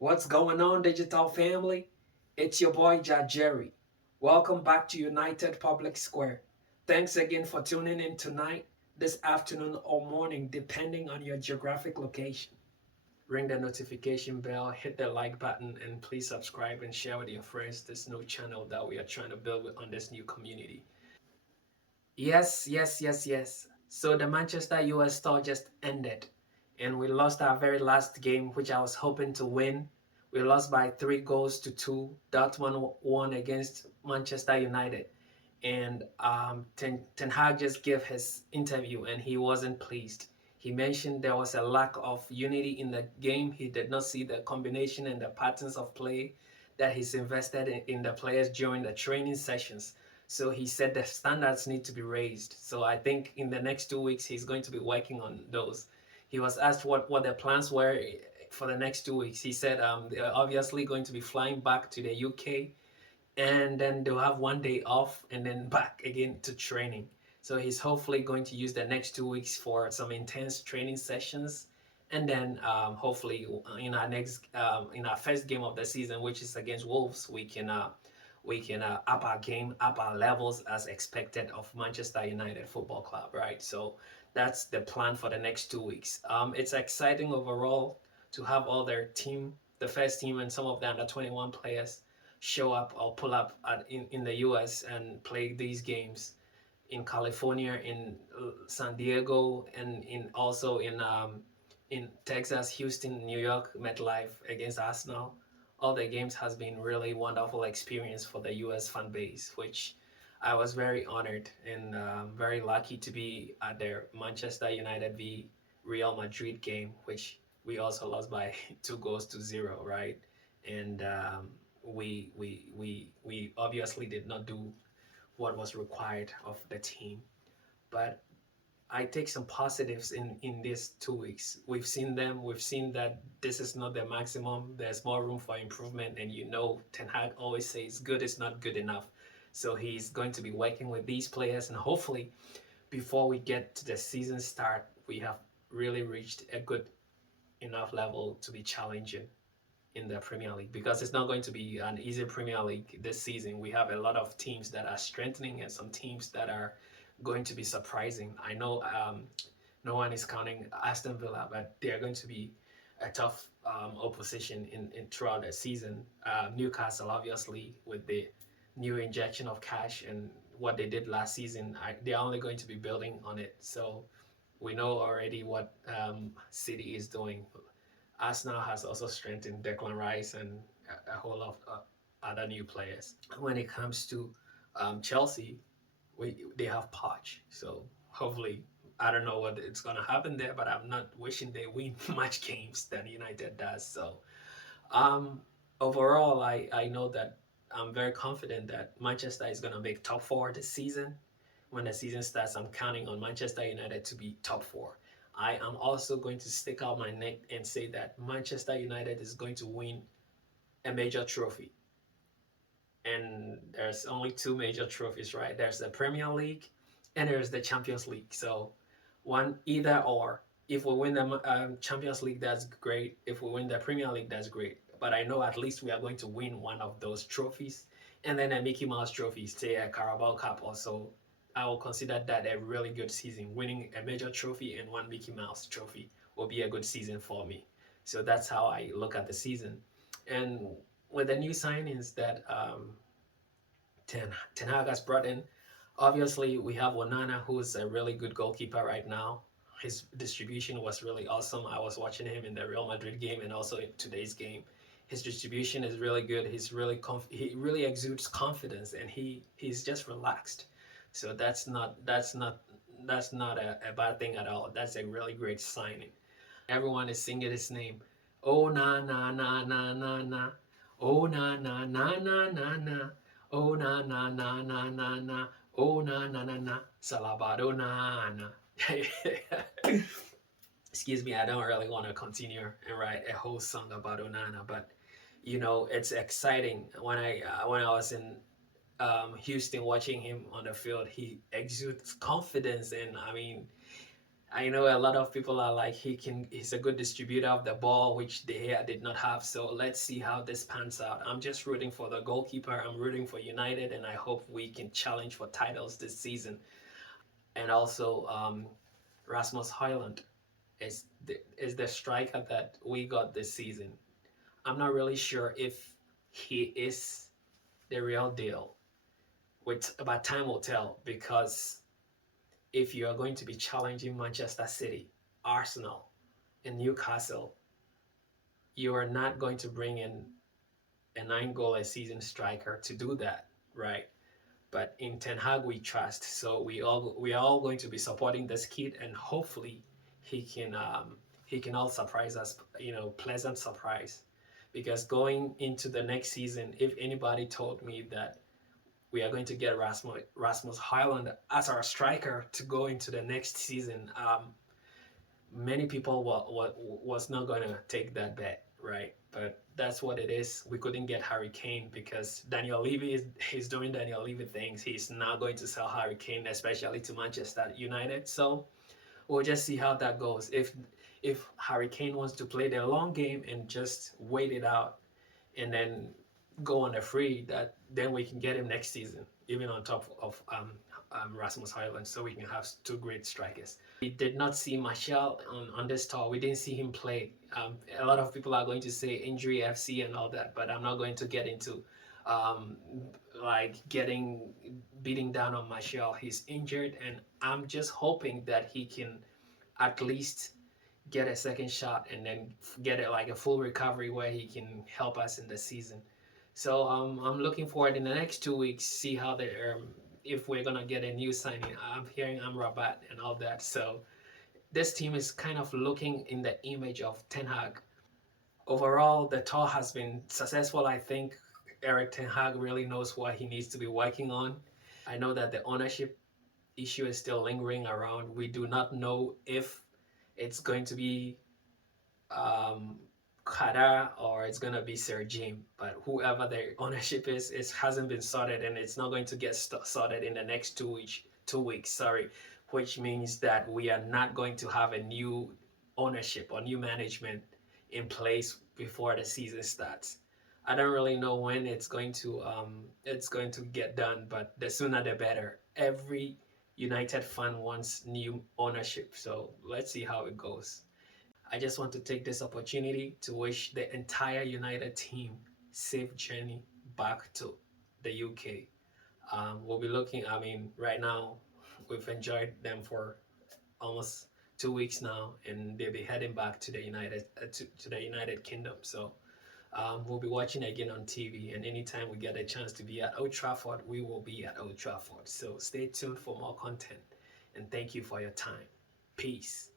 What's going on, digital family? It's your boy Jerry. Welcome back to United Public Square. Thanks again for tuning in tonight, this afternoon, or morning, depending on your geographic location. Ring the notification bell, hit the like button, and please subscribe and share with your friends this new channel that we are trying to build on this new community. Yes. So the Manchester US tour just ended, and we lost our very last game, which I was hoping to win. We lost by 3 goals to 2. Dortmund won against Manchester United, and Ten Hag just gave his interview, and he wasn't pleased. He mentioned there was a lack of unity in the game. He did not see the combination and the patterns of play that he's invested in the players during the training sessions. So he said the standards need to be raised. So I think in the next 2 weeks he's going to be working on those. He was asked what the plans were for the next 2 weeks. He said they're obviously going to be flying back to the UK, and then they'll have one day off and then back again to training. So he's hopefully going to use the next 2 weeks for some intense training sessions, and then hopefully in our first game of the season, which is against Wolves, we can up our game, up our levels as expected of Manchester United Football Club, right? So that's the plan for the next 2 weeks. It's exciting overall to have all their team, the first team, and some of the under 21 players show up or pull up in the US and play these games in California, in San Diego, and in Texas, Houston, New York, MetLife against Arsenal. All the games has been really wonderful experience for the US fan base, which I was very honored and very lucky to be at their Manchester United v Real Madrid game, which we also lost by 2 goals to 0, right? And we obviously did not do what was required of the team. But I take some positives in these 2 weeks. We've seen them. We've seen that this is not the maximum. There's more room for improvement, and Ten Hag always says good is not good enough. So he's going to be working with these players, and hopefully, before we get to the season start, we have really reached a good enough level to be challenging in the Premier League, because it's not going to be an easy Premier League this season. We have a lot of teams that are strengthening and some teams that are going to be surprising. I know no one is counting Aston Villa, but they are going to be a tough opposition in throughout the season. Newcastle, obviously, with the new injection of cash and what they did last season, they're only going to be building on it. So we know already what City is doing. Arsenal has also strengthened Declan Rice and a whole lot of other new players. When it comes to Chelsea, they have Poch, so hopefully I don't know what it's gonna happen there, but I'm not wishing they win much games than United does. So um, overall, I know that I'm very confident that Manchester is gonna make top four this season. When the season starts, I'm counting on Manchester United to be top four. I am also going to stick out my neck and say that Manchester United is going to win a major trophy. And there's only two major trophies, right? There's the Premier League and there's the Champions League. So one either or. If we win the Champions League, that's great. If we win the Premier League, that's great. But I know at least we are going to win one of those trophies, and then a Mickey Mouse trophy, say a Carabao Cup or so. I will consider that a really good season. Winning a major trophy and one Mickey Mouse trophy will be a good season for me. So that's how I look at the season. And with the new signings that Ten Hag has brought in. Obviously, we have Onana, who's a really good goalkeeper right now. His distribution was really awesome. I was watching him in the Real Madrid game and also in today's game. His distribution is really good. He really exudes confidence, and he's just relaxed. So that's not a bad thing at all. That's a really great signing. Everyone is singing his name. Oh na na na na na na. Oh na na na na na na. Oh na na na na na na. Oh na na na na. Salabado na na. Excuse me, I don't really want to continue and write a whole song about Onana, but it's exciting. When I was in Houston watching him on the field, he exudes confidence, and I mean I know a lot of people are like he's a good distributor of the ball, which De Gea did not have. So let's see how this pans out. I'm just rooting for the goalkeeper. I'm rooting for United, and I hope we can challenge for titles this season. And also, Rasmus Højlund is the striker that we got this season. I'm not really sure if he is the real deal. But time will tell, because if you are going to be challenging Manchester City, Arsenal, and Newcastle, you are not going to bring in a 9 goal a season striker to do that, right? But in Ten Hag we trust, so we are all going to be supporting this kid, and hopefully he can he can all surprise us, pleasant surprise. Because going into the next season, if anybody told me that we are going to get Rasmus Højlund as our striker to go into the next season, many people was not going to take that bet, right? But that's what it is. We couldn't get Harry Kane because Daniel Levy is doing Daniel Levy things. He's not going to sell Harry Kane, especially to Manchester United. So we'll just see how that goes. If Harry Kane wants to play the long game and just wait it out, and then go on a free, that then we can get him next season, even on top of Rasmus Højlund, so we can have two great strikers. We did not see Martial on this tour. We didn't see him play. A lot of people are going to say injury FC and all that, but I'm not going to get into um, like getting beating down on Martial. He's injured, and I'm just hoping that he can at least get a second shot and then get it like a full recovery where he can help us in the season. So I'm looking forward in the next 2 weeks, see how they if we're gonna get a new signing. I'm hearing Amrabat and all that. So this team is kind of looking in the image of Ten Hag. Overall, the tour has been successful. I think Eric Ten Hag really knows what he needs to be working on. I know that the ownership issue is still lingering around. We do not know if it's going to be um, Qatar or it's gonna be Sir Jim. But whoever the ownership is, it hasn't been sorted, and it's not going to get sorted in the next 2 weeks. 2 weeks, sorry, which means that we are not going to have a new ownership or new management in place before the season starts. I don't really know when it's going to get done, but the sooner the better. Every United fan wants new ownership, so let's see how it goes. I just want to take this opportunity to wish the entire United team safe journey back to the UK. We'll be looking. I mean, right now we've enjoyed them for almost 2 weeks now, and they'll be heading back to the United Kingdom. So we'll be watching again on TV, and anytime we get a chance to be at Old Trafford, we will be at Old Trafford. So stay tuned for more content, and thank you for your time. Peace.